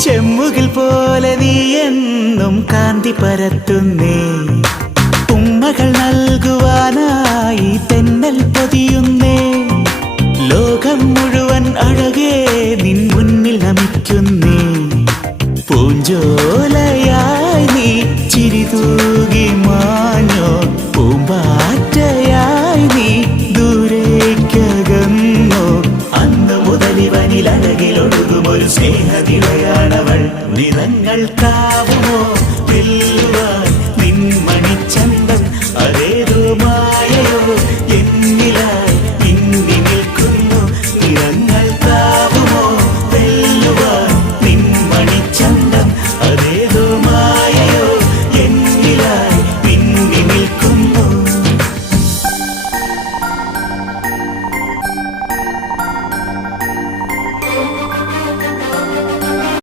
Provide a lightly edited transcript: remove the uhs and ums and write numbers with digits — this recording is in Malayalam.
ചെമ്മുകിൽ പോലെ നീ എന്നും കാന്തി പരത്തുന്നേ. ഉമ്മകൾ നൽകുവാനായി തെന്നൽ പൊതിയുന്നേ. ലോകം മുഴുവൻ അഴകേ നിൻ മുന്നിൽ നമിക്കുന്നേ. പൂഞ്ചോലയായി നീ ചിരിതൂകി മാഞ്ഞോ. പൂമ്പാറ്റയായി നീ ദൂരേക്കകന്നോ. അന്ന് മുതലിവനിൽ അഴകിലൊഴുകുമൊരു സ്നേഹതിളയാണവൾ. നിറങ്ങൾക്കാവുമോ വെല്ലുവാൻ